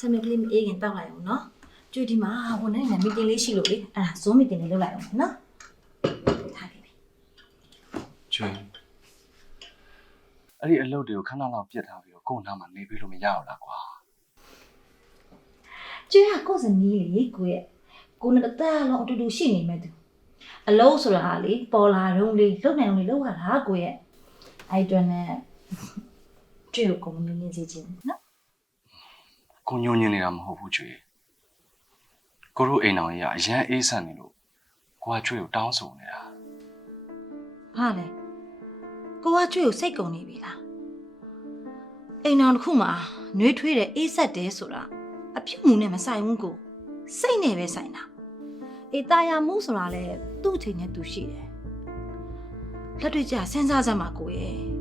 ဆက်မြကလေးမအေးခင်တောက်လိုက်အောင်နော်ကျွေးဒီမှာဝန်နဲ့မီတင်လေးရှိလို့လေအဲ့ဒါဇွန်မီတင်လေးလုပ်လိုက်အောင်နော်ထားခဲ့ပြီကျွေးအဲ့ဒီအလုပ်တွေကိုခဏလောက်ပြစ်ထားပြီးတော့ကိုယ့်နားမှာနေပြီးလို့မရတော့လားကွာကျွေးကကိုယ့်စနီးလေကိုရဲ့ကိုနဲ့တသက်လုံးအတူတူရှိနေမဲ့သူအလုံးဆိုတာဟာလေပေါ်လာတော့လေလုံနိုင်အောင်လေလောက်ရတာကိုရဲ့အဲ့အတွက်နဲ့ကျွေးကိုကိုမင်းနေစေချင်နော် ကိုညှို့ညင်းနေတာမဟုတ်ဘူးကျွေကိုတို့အိမ်တော်ကြီးကအရန်အေးဆန်နေလို့ကိုကကျွေကိုတောင်းဆိုနေတာဟာလေကိုကကျွေကိုစိတ်ကုန်နေပြီလားအိမ်တော်တစ်ခုမှာနှွေးထွေးတဲ့အေးဆက်တယ်ဆိုတာအပြုတ်မှုနဲ့မဆိုင်ဘူးကိုစိတ်နဲ့ပဲဆိုင်တာအေးတာယာမှုဆိုတာလေသူ့အချိန်နဲ့သူရှိတယ်လက်တွေ့ကျစဉ်းစားစမ်းပါကိုရဲ့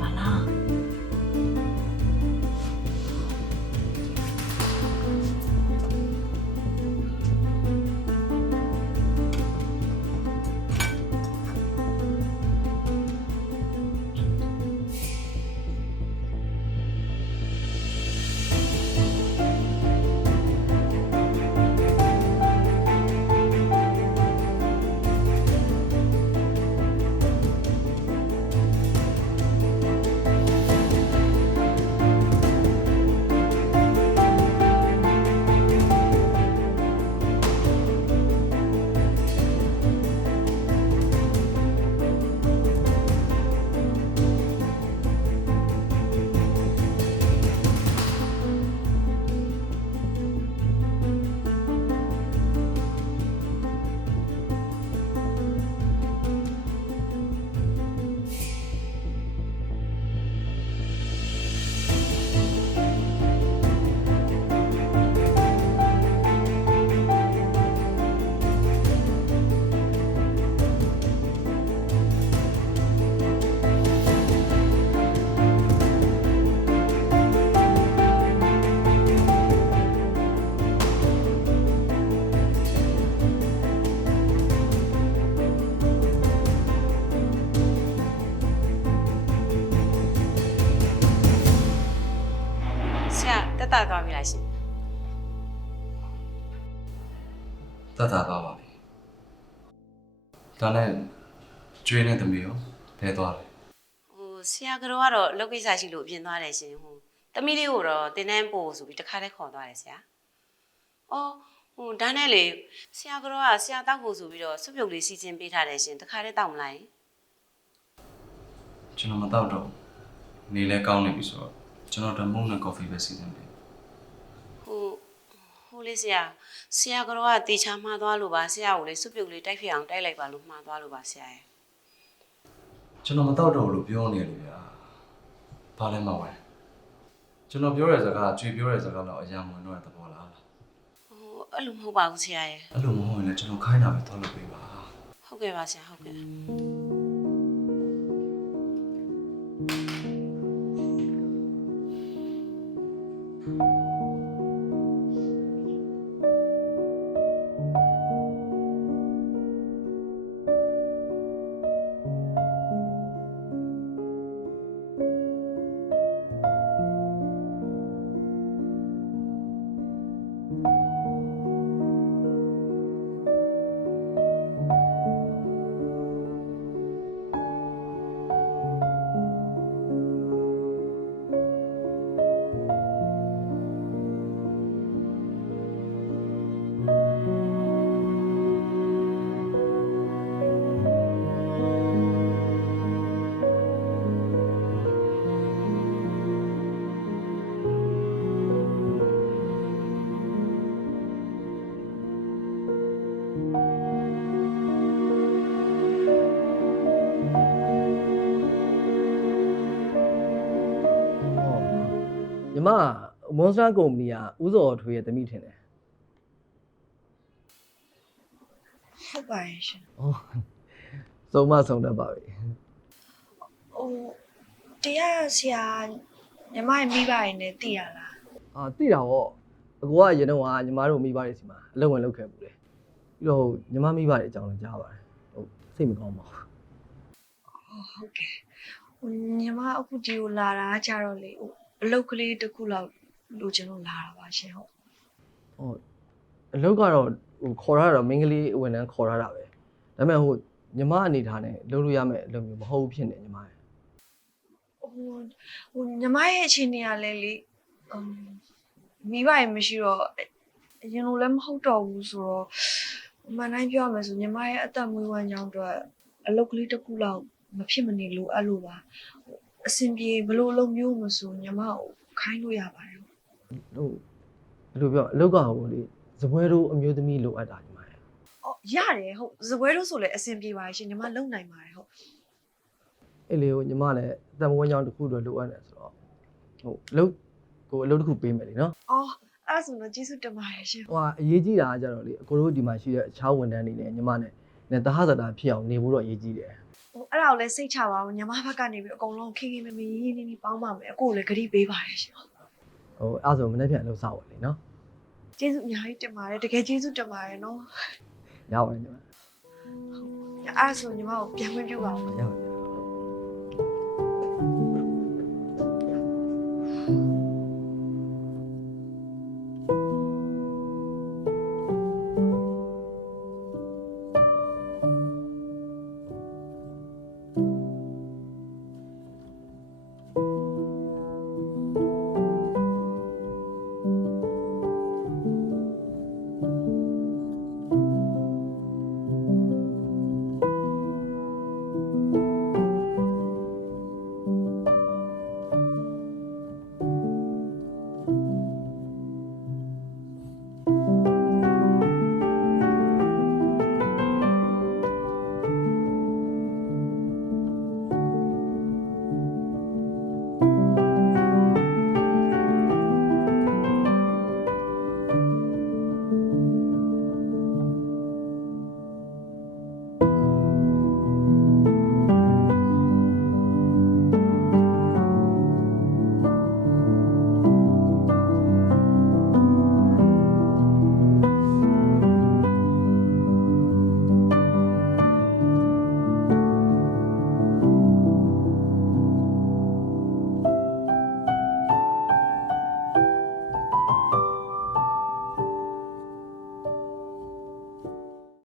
ပြန် ပူနေပါလားဆရာတက်တာသွားပြီလားရှင်တတ်တာသွားပါပြီဒါနဲ့ကျွေးတဲ့သမီးရောဘယ်သွားလဲဟိုဆရာကတော့ကတော့အလုပ်ကိစ္စရှိလို့အပြင်သွားတယ်ရှင်ဟိုတမီးလေးကိုတော့တင်းတန်းပို့ဆိုပြီးတခါတည်းခေါ်သွားတယ်ဆရာအော်ဟိုဒါနဲ့လေဆရာကတော့ကဆရာတောက်ဖို့ဆိုပြီးတော့စွပ်ပြုတ်လေးစီစဉ်ပေးထားတယ်ရှင်တခါတည်းတောက်မလိုက်ကျွန်တော်မတော့တော့ဘူးနေလဲကောင်းနေပြီဆိုတော့ကျွန်တော်တို့မုန်းနဲ့ကော်ဖီပဲစီစဉ်ပေးဟို ဟိုလေးဆရာဆရာကတော့ကတေချာမှားသွားလို့ပါဆရာကိုလေစွပ်ပြုတ်လေးတိုက်ဖြစ်အောင်တိုက်လိုက်ပါလို့မှားသွားလို့ပါဆရာရဲ့ကျွန်တော်မတော့တော့ဘူးလို့ပြောနေတယ်ဗျာဘာလဲမဝဲကျွန်တော်ပြောတဲ့စကားကျွေးပြောတဲ့စကားတော့အယံဝင်တော့တဲ့သဘောလားဟိုအဲ့လိုမဟုတ်ပါဘူးဆရာရဲ့အဲ့လိုမဟုတ်ရင်လည်းကျွန်တော်ခိုင်းတာပဲသွားလုပ်ပေးပါဟုတ်ကဲ့ပါဆရာဟုတ်ကဲ့ ညီမမွန်စတာကုမ္ပဏီကဥစော်ထွေးရဲ့တမိထင်တယ်ဟုတ်ပါရဲ့ရှင်။အော်စုံမစုံတတ်ပါပြီဟိုတရားဆရာညီမရဲ့မိဘရင်လည်းတည်ရလား။အာသိတာပေါ့အကူကရင်တော့ကညီမတို့မိဘတွေစီမှာအလုပ်ဝင်လုပ်ခဲ့ဘူးလေ။ပြီးတော့ညီမမိဘတွေအကြောင်းလည်းကြားပါတယ်။ဟုတ်စိတ်မကောင်းပါဘူးဟုတ်ကဲ့ဟိုညီမအခုဒီကိုလာတာကြတော့လေဟို အလုတ်ကလေးတစ်ခုလောက်လိုချင်လို့လာတာပါရှင်ဟုတ်။ဟုတ်အလုပ်ကတော့ဟိုခေါ်ရတာတော့မင်းကလေးအဝင်တန်းခေါ်ရတာပဲ။ဒါပေမဲ့ဟိုညီမအနေထားနဲ့လုပ်လို့ရမယ့်အလုပ်မျိုးမဟုတ်ဘူးဖြစ်နေညီမရဲ့ဟိုဟိုညီမရဲ့အခြေအနေကလည်းလေအမ်မိဘရင်မရှိတော့အအရင်လိုလည်းမဟုတ်တော့ဘူးဆိုတော့အမှန်တိုင်းပြောရမယ်ဆိုညီမရဲ့အသက်မွေးဝမ်းကြောင်းအတွက်အလုတ်ကလေးတစ်ခုလောက်မဖြစ်မနေလိုအပ်လို့ပါဟို အဆင်ပြေဘလို့အလုပ်မျိုးမဆိုညီမကိုခိုင်းလို့ရပါတယ်။ဟုတ်ဘယ်လိုပြောအလုပ်ကဟိုလေဇပွဲတို့အမျိုးသမီးလိုအပ်တာညီမရဲ့။အော်ရတယ်ဟုတ်ဇပွဲလို့ဆိုလည်းအဆင်ပြေပါရဲ့ရှင်ညီမလုံနိုင်ပါတယ်ဟုတ်အဲ့လေကိုညီမလည်းအတံမွေးကြောင်းတစ်ခုတော့လိုအပ်တယ်ဆိုတော့ဟုတ်အလုပ်ကိုအလုပ်တစ်ခုပေးမယ်လीနော်။အော်အဲ့ဒါဆိုတော့ကျေးဇူးတင်ပါတယ်ရှင်ဟိုကအရေးကြီးတာကကြတော့လေအကိုတို့ဒီမှာရှိတဲ့အခြားဝန်ထမ်းတွေနဲ့ညီမနဲ့နဲ့တဟဇတာဖြစ်အောင်နေဖို့တော့အရေးကြီးတယ်။ ဟိုအဲ့ဒါကိုလည်းစိတ်ချပါဘူးညီမဘက်ကနေပြီးအကုန်လုံးခင်းခင်းမမရင်းရင်းနှီးနှီးပေါင်းပါမယ်။အခုလည်းဂရိပေးပါတယ်ရှင်ဟိုအဲ့ဆိုမနေ့ပြန်အလုပ်စပါလေနော်။ကျေးဇူးအများကြီးတင်ပါတယ်တကယ်ကျေးဇူးတင်ပါတယ်နော်ရပါတယ်ညီမ။အဲ့ဒါဆိုညီမကိုပြန်မပြူပါဘူးရပါတယ်